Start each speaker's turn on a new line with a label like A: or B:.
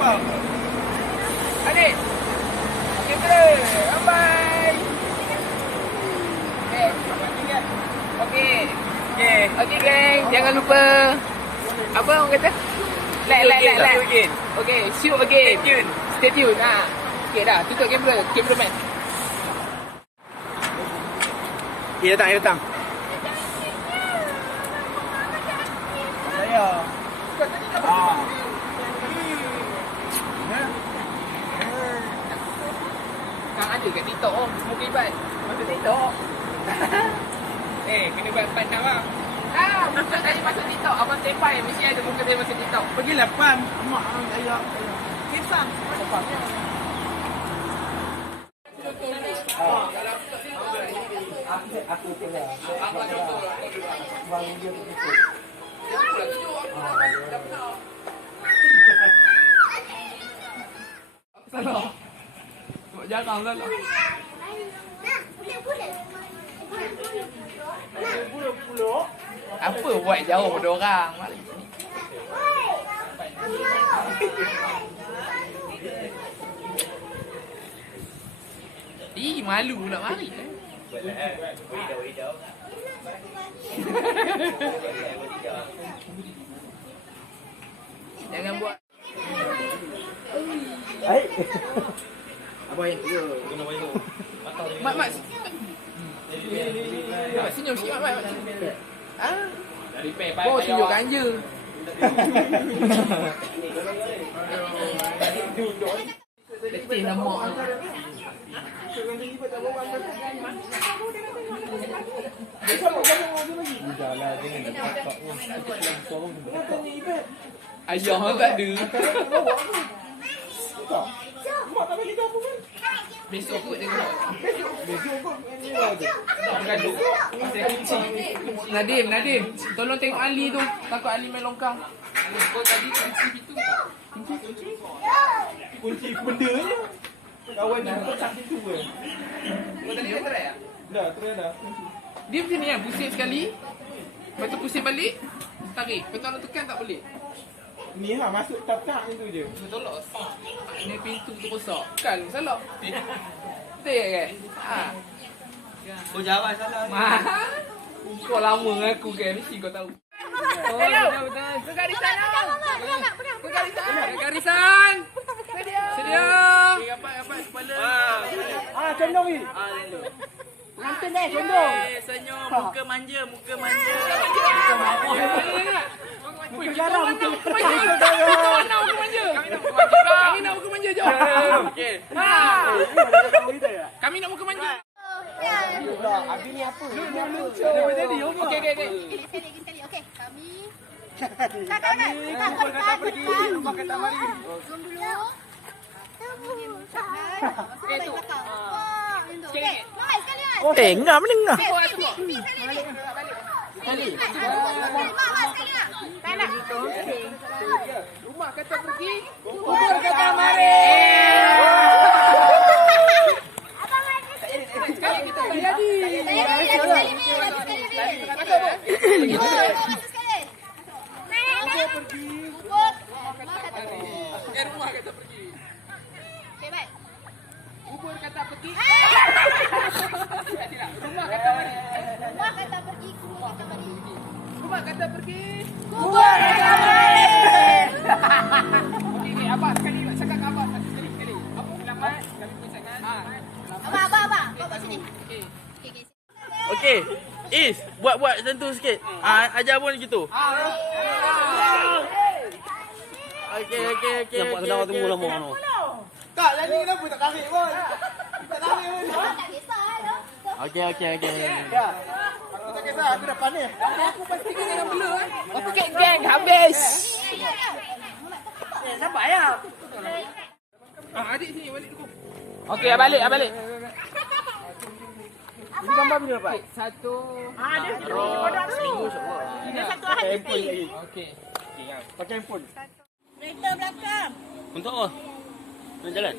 A: Adik. Okey, terus. Bye-bye. Eh, Okey.
B: Okay.
A: Okey, geng. Jangan lupa. Apa orang kata? Like, like, like, like. Okay, shoot again.
B: Stay tuned.
A: Stay tuned. Ha. Okay dah, tutup kamera. Cameraman.
B: Ya, datang, ya, datang. Saya. Ah.
A: Kang ada kat TikTok oh, muka ibat. Masuk TikTok. eh, kena buat pandang lah. Ah, muka tadi masuk TikTok. Abang Tepai mesti ada muka dia masuk TikTok.
B: Pergilah pan. Mak saya. Kisah.
A: Salah. Jarang salah. Apa buat jauh pada orang? Ih, malu pula mari. Jangan buat
B: Hai. Apa yang tu?
A: Mat, mat. Mat, senyum sikit, mat, mat. Ah, kau tunjukkan je. Letih nama. Ayah tak ada. Besok kot tengok. Nadim, Nadim. Tolong tengok Ali tu. Takut Ali main longkang. Kau tadi kunci pintu tak?
B: Kunci benda je. Kawan dia pecah pintu ke?
A: Kau tadi dah try tak?
B: Dah, terus dah.
A: Dia macam ni kan, pusing sekali. Lepas tu pusing balik. Tarik. Lepas tu nak tekan tak boleh.
B: Ni lah masuk tak-tak itu je.
A: Betul lah. Ini pintu tu rosak. Kan salah. Betul kan? Ha.
B: Kau jawab salah.
A: Kau lama dengan aku kan, mesti kau tahu. Oh, betul betul. Ke garisan tau. Ke garisan. Ke garisan. Sedia. Sedia. Okay, rapat rapat kepala.
B: Ah, condong ni.
C: Pengantin dah condong.
D: Eh, senyum, muka manja, muka manja.
A: Muka garang muka manja. Muka mana muka manja? Kami nak muka manja. Kami nak muka manja jom.
D: Okey.
A: Ha. Kami nak muka manja.
C: Abi ni apa?
B: Dia jadi apa?
A: Okey okey okey.
E: Sekali lagi sekali. Okey, kami Kak, kak, kak. Kak, kak, kak.
B: pergi. Rumah kata mari.
E: Zoom dulu. Okey, tu. Okey, Mahal sekali kan?
D: Eh, ngah mana ngah?
E: Okey, okey, okey. Sekali balik. Sekali. Kan? Tak nak.
A: Rumah kata pergi.
C: Kubur kata mari.
E: Abang lagi.
A: Sekali kita jadi.
E: Sekali lagi, lagi sekali ni. Lagi sekali ni. Oh, masuk sekali. Naik, naik. Kubur. Mahal kata pergi.
A: Eh rumah kata pergi.
E: Okey, baik.
A: Kubur kata pergi.
E: Ah!
A: Rumah kata mari.
E: Rumah kata pergi, kubur kata pergi.
A: Rumah kata pergi.
E: Kubur kata mari.
A: Okey okey abang sekali cakap kat abang satu sekali sekali. Apa selamat kami mengucapkan. Ha.
E: Abang, abang, abang. Kau kat sini.
A: Okey.
E: Okey, okey.
D: Okey. Is, buat-buat macam tu sikit. Ah, ajar pun gitu. Okey, okey, okey. Nampak
F: Kenapa tunggu lama no?
B: Tak, jadi kenapa tak tarik pun? Tak tarik pun.
E: Tak kisah?
D: Okey, okey, okey.
B: Aku kisah, aku dah panik.
A: Aku pasti kena yang blur eh. Aku geng geng habis.
C: Sabar ya.
A: Ah adik sini balik dulu. Okey balik balik.
B: Ini gambar bila dapat?
A: Satu.
C: Ada bodoh dulu. Dia satu ahad
B: Pakai lagi.
A: Okey.
B: Pakai handphone.
C: Kereta belakang.
F: Untuk apa? Nak jalan?